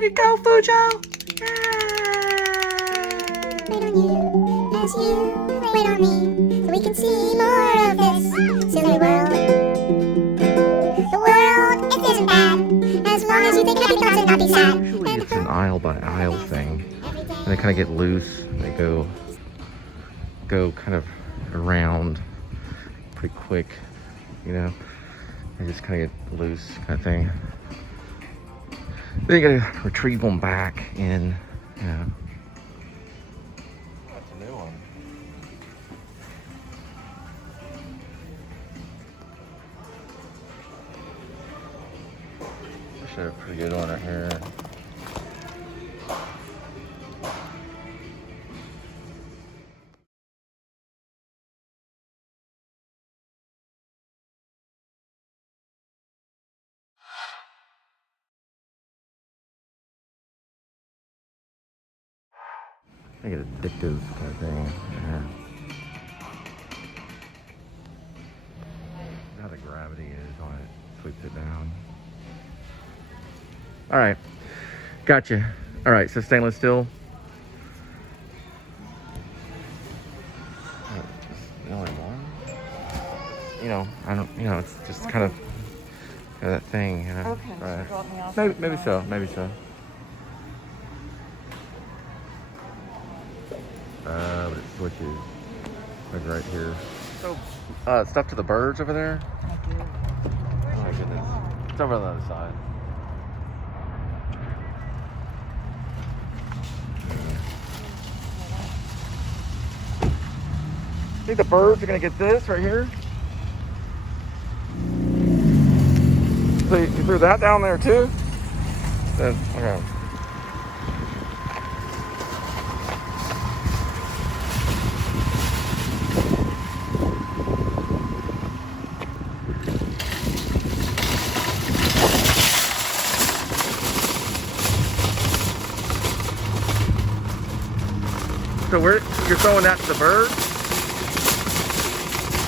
ready to go, Fujo? Wait on you, as you wait on me, so we can see more of this silly world. The world, it isn't bad, as long as you think happy thoughts and not be sad. Usually it's an aisle by aisle thing, and they kind of get loose. They go kind of around pretty quick, you know. They just kind of get loose, kind of thing. Then you gotta retrieve them back in, you know. That's a new one. Should have a pretty good one right here. I get addictive kind of thing. Yeah. How the gravity is on it. Sweeps it down. All right, gotcha. All right, so stainless steel. The only one. You know, I don't. You know, it's just kind of that thing. You know. Okay. Right. So drop me off. Maybe so. Maybe so. But it switches. Like right here. So, stuff to the birds over there. I do. Oh my goodness. It's over on the other side. Think the birds are gonna get this right here? So you threw that down there too? Then, okay. So you're throwing that to the birds?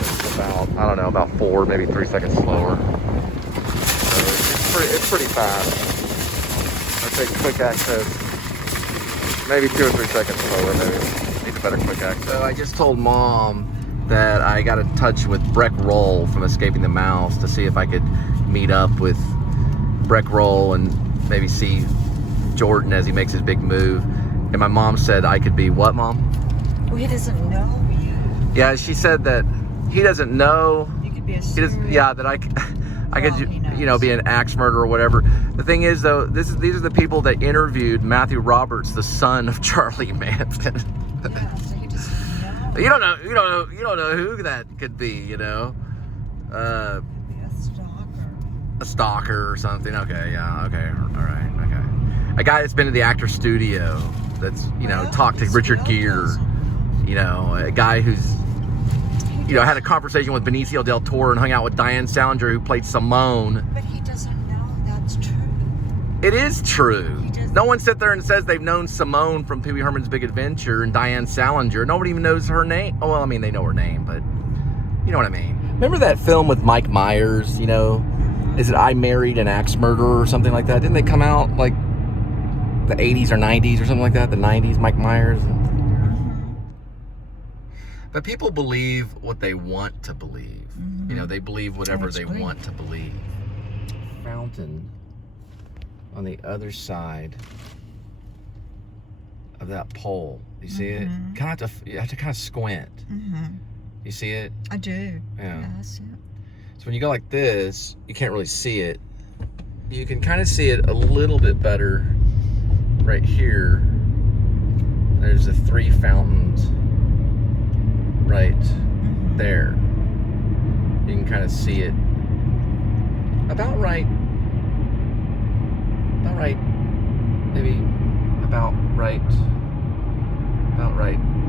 It's about, I don't know, about 4, maybe 3 seconds slower. So it's pretty fast. I'd say quick access, maybe 2 or 3 seconds slower, maybe. Needs a better quick access. So I just told Mom that I got in touch with Breck Roll from Escaping the Mouse to see if I could meet up with Breck Roll and maybe see Jordan as he makes his big move. And my mom said I could be what, Mom? Well, he doesn't know yet. Yeah, she said that he doesn't know. You could be a That I could, you know, be an axe murderer or whatever. The thing is, though, these are the people that interviewed Matthew Roberts, the son of Charlie Manson. Yeah, so he doesn't know. You don't know who that could be, you know. Could be a stalker. A stalker or something. Okay, yeah, okay, all right, okay. A guy that's been to the actor studio, that's, you know, talked to Richard Gere, you know, a guy who's, you know, had a conversation with Benicio del Toro and hung out with Diane Salinger, who played Simone. But he doesn't know that's true. It is true. No one sits there and says they've known Simone from Pee Wee Herman's Big Adventure and Diane Salinger. Nobody even knows her name. Oh, well, I mean, they know her name, but you know what I mean. Remember that film with Mike Myers, you know? Is it I Married an Axe Murderer or something like that? Didn't they come out like the 80s or 90s or something like that? The 90s, Mike Myers. But people believe what they want to believe. Mm-hmm. You know, they believe whatever they want to believe. Fountain on the other side of that pole. You see it? You have to kind of squint. You see it? I do. Yeah. I see it. So when you go like this, you can't really see it. You can kind of see it a little bit better right here. There's the 3 fountains right there. You can kind of see it about right, maybe about right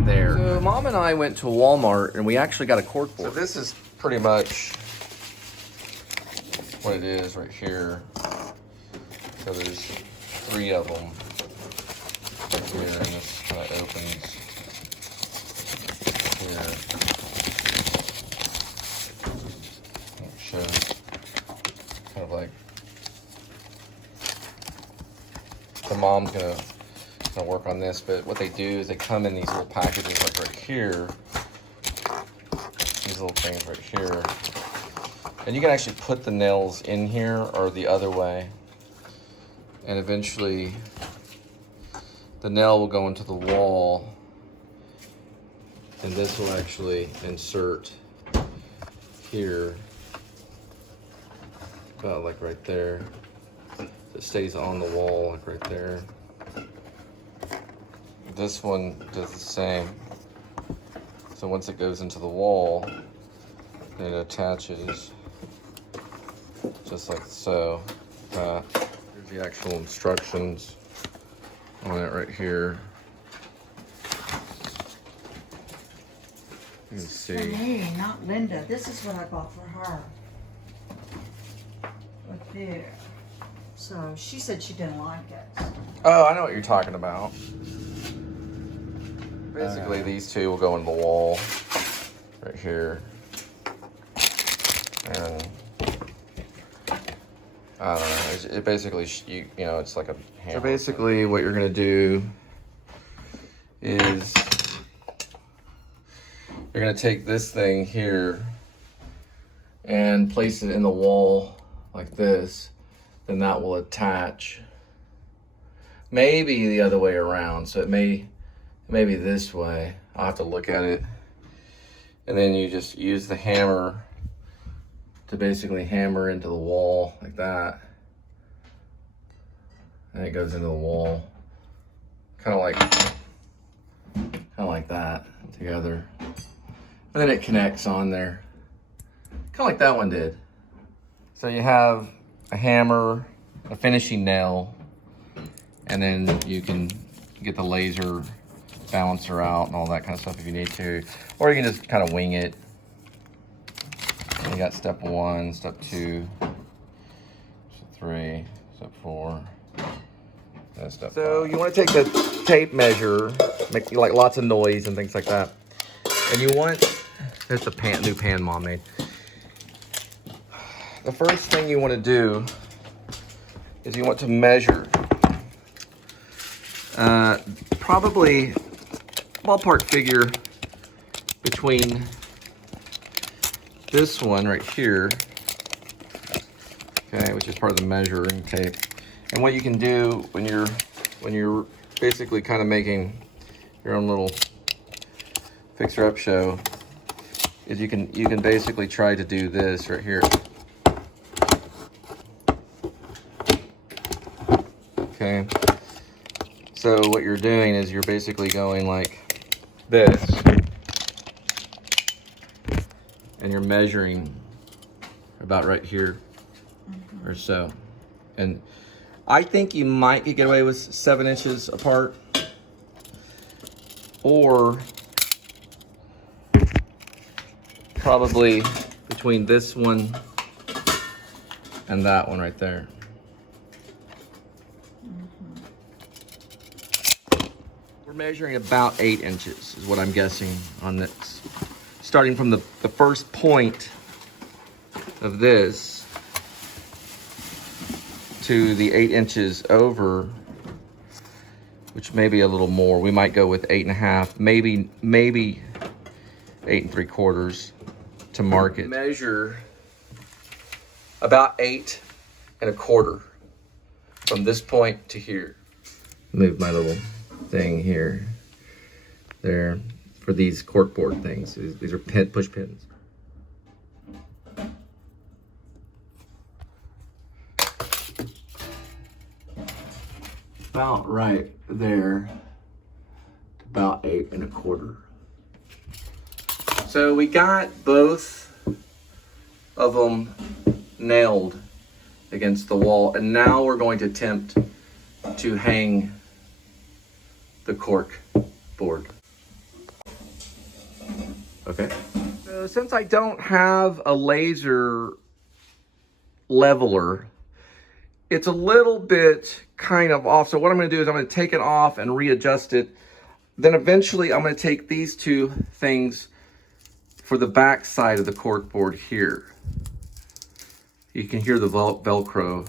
there. So Mom and I went to Walmart and we actually got a cork board. So this is pretty much what it is right here. So there's 3 of them right here, and this kind of opens here. It shows kind of like the mom's gonna work on this, but what they do is they come in these little packages like right here. These little things right here. And you can actually put the nails in here or the other way. And eventually the nail will go into the wall. And this will actually insert here. About like right there. It stays on the wall like right there. This one does the same. So once it goes into the wall, it attaches just like so. Here's the actual instructions on it right here. You can see. For me, not Linda. This is what I bought for her. Right there. So she said she didn't like it. Oh, I know what you're talking about. Basically, these two will go in the wall right here. And I don't know. It basically, you know, it's like a hammer. So basically, what you're gonna do is you're gonna take this thing here and place it in the wall like this. Then that will attach. Maybe the other way around. So it may be this way. I'll have to look at it. And then you just use the hammer to basically hammer into the wall like that. And it goes into the wall. Kind of like that together. And then it connects on there. Kind of like that one did. So you have a hammer, a finishing nail, and then you can get the laser balancer out and all that kind of stuff if you need to. Or you can just kind of wing it. You got step 1, step 2, step 3, step 4, and step 5. So you want to take the tape measure, make like lots of noise and things like that. And you want, it's a new pan Mom made. The first thing you want to do is you want to measure probably ballpark figure between this one right here, okay, which is part of the measuring tape. And what you can do when you're basically kind of making your own little fixer-up show is you can basically try to do this right here. Okay, so what you're doing is you're basically going like this, and you're measuring about right here or so. And I think you might get away with 7 inches apart, or probably between this one and that one right there. Measuring about 8 inches is what I'm guessing on this. Starting from the first point of this to the 8 inches over, which may be a little more. We might go with 8.5, maybe 8 3/4 to mark it. Measure about 8 1/4 from this point to here. Move my little thing here, there, for these cork board things. These are push pins. About right there, about 8 1/4. So we got both of them nailed against the wall, and now we're going to attempt to hang the cork board. Okay. So since I don't have a laser leveler, it's a little bit kind of off. So what I'm going to do is I'm going to take it off and readjust it. Then eventually I'm going to take these two things for the back side of the cork board here. You can hear the Velcro.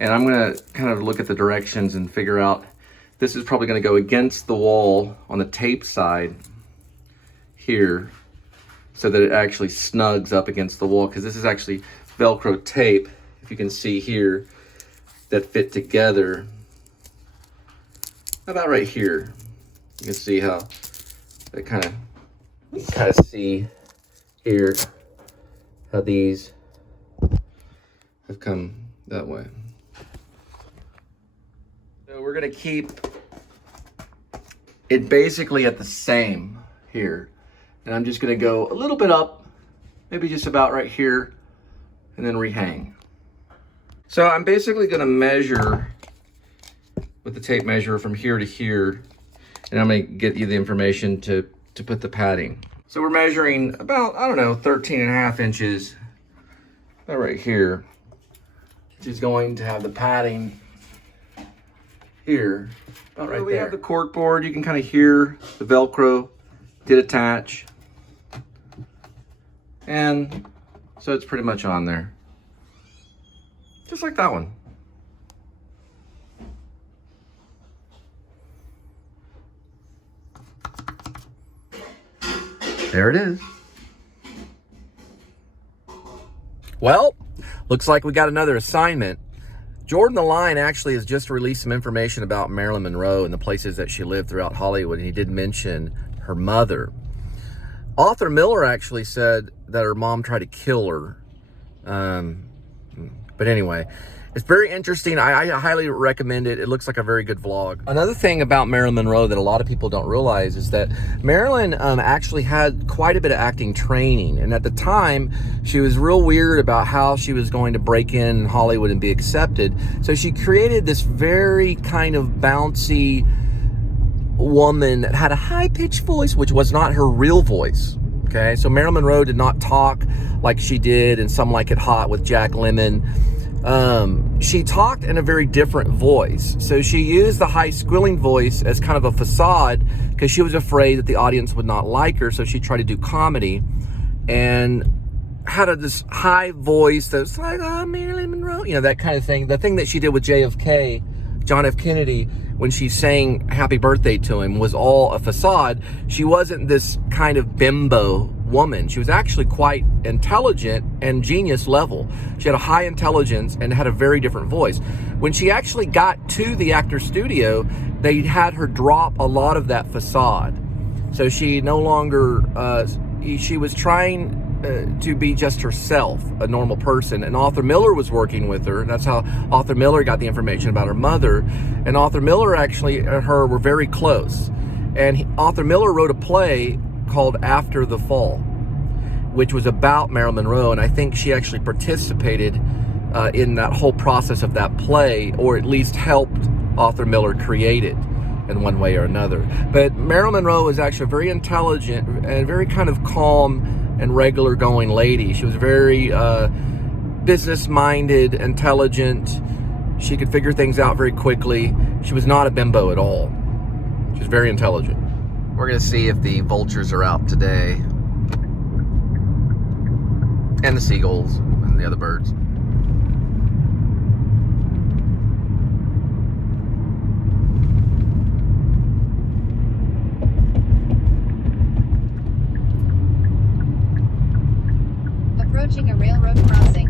And I'm gonna kind of look at the directions and figure out, this is probably gonna go against the wall on the tape side here, so that it actually snugs up against the wall, because this is actually Velcro tape, if you can see here, that fit together about right here. You can see how that kind of, you can kind of see here how these have come that way. So we're gonna keep it basically at the same here. And I'm just gonna go a little bit up, maybe just about right here, and then rehang. So I'm basically gonna measure with the tape measure from here to here, and I'm gonna get you the information to put the padding. So we're measuring about, I don't know, 13.5 inches, about right here, which is going to have the padding here, about right there. We have the cork board. You can kind of hear the Velcro did attach. And so it's pretty much on there. Just like that one. There it is. Well, looks like we got another assignment. Jordan the Lion actually has just released some information about Marilyn Monroe and the places that she lived throughout Hollywood, and he did mention her mother. Arthur Miller actually said that her mom tried to kill her. But anyway, it's very interesting. I highly recommend it. It looks like a very good vlog. Another thing about Marilyn Monroe that a lot of people don't realize is that Marilyn actually had quite a bit of acting training. And at the time, she was real weird about how she was going to break in Hollywood and be accepted. So she created this very kind of bouncy woman that had a high-pitched voice, which was not her real voice. Okay, so Marilyn Monroe did not talk like she did in Some Like It Hot with Jack Lemmon. She talked in a very different voice. So she used the high squealing voice as kind of a facade because she was afraid that the audience would not like her. So she tried to do comedy and had this high voice that's like, oh, Marilyn Monroe, you know, that kind of thing. The thing that she did with JFK, John F. Kennedy, when she sang happy birthday to him, was all a facade. She wasn't this kind of bimbo woman. She was actually quite intelligent and genius level. She had a high intelligence and had a very different voice. When she actually got to the actor's studio, they had her drop a lot of that facade. So she no longer, she was trying to be just herself, a normal person. And Arthur Miller was working with her. That's how Arthur Miller got the information about her mother. And Arthur Miller actually and her were very close. And Arthur Miller wrote a play called After the Fall, which was about Marilyn Monroe. And I think she actually participated in that whole process of that play, or at least helped Arthur Miller create it in one way or another. But Marilyn Monroe was actually a very intelligent and very kind of calm and regular going lady. She was very business-minded, intelligent. She could figure things out very quickly. She was not a bimbo at all. She was very intelligent. We're gonna see if the vultures are out today. And the seagulls and the other birds. Approaching a railroad crossing.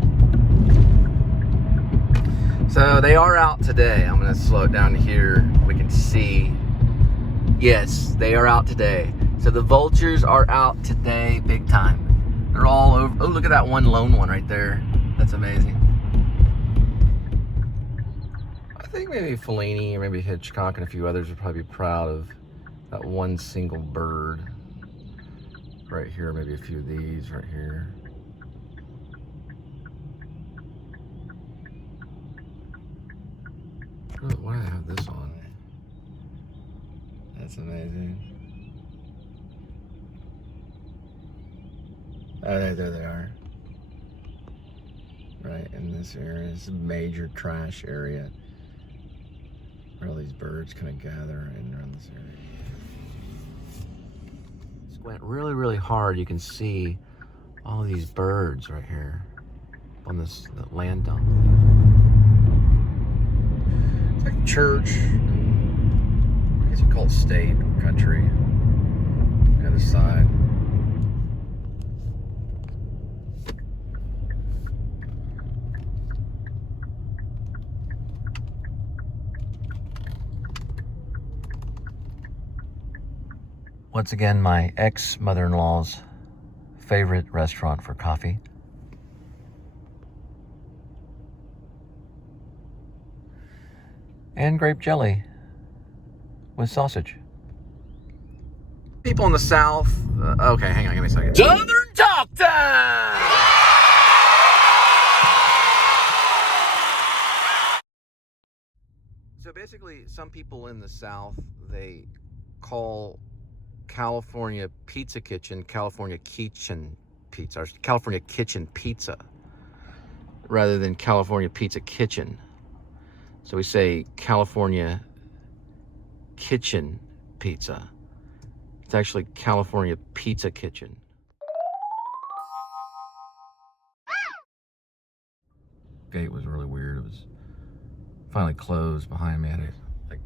So they are out today. I'm gonna slow it down here. We can see. Yes, they are out today. So the vultures are out today, big time. They're all over. Oh, look at that one lone one right there. That's amazing. I think maybe Fellini or maybe Hitchcock and a few others would probably be proud of that one single bird right here. Maybe a few of these right here. Oh, why do I have this on? That's amazing. Oh, there they are. Right in this area. It's a major trash area where all these birds kind of gather in around this area. Squint really, really hard. You can see all these birds right here on this land dump. It's like church. I guess you call it state, country. The other side. Once again, my ex-mother-in-law's favorite restaurant for coffee. And grape jelly with sausage. People in the South. Okay, hang on, give me a second. Southern Talk Time! So basically, some people in the South, they call California Pizza Kitchen California Kitchen Pizza, or California Kitchen Pizza, rather than California Pizza Kitchen. So we say California Kitchen Pizza. It's actually California Pizza Kitchen. Gate was really weird. It was finally closed behind me. I had to like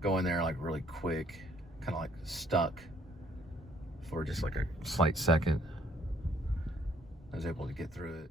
go in there like really quick, kind of like stuck for just like a slight second. I was able to get through it.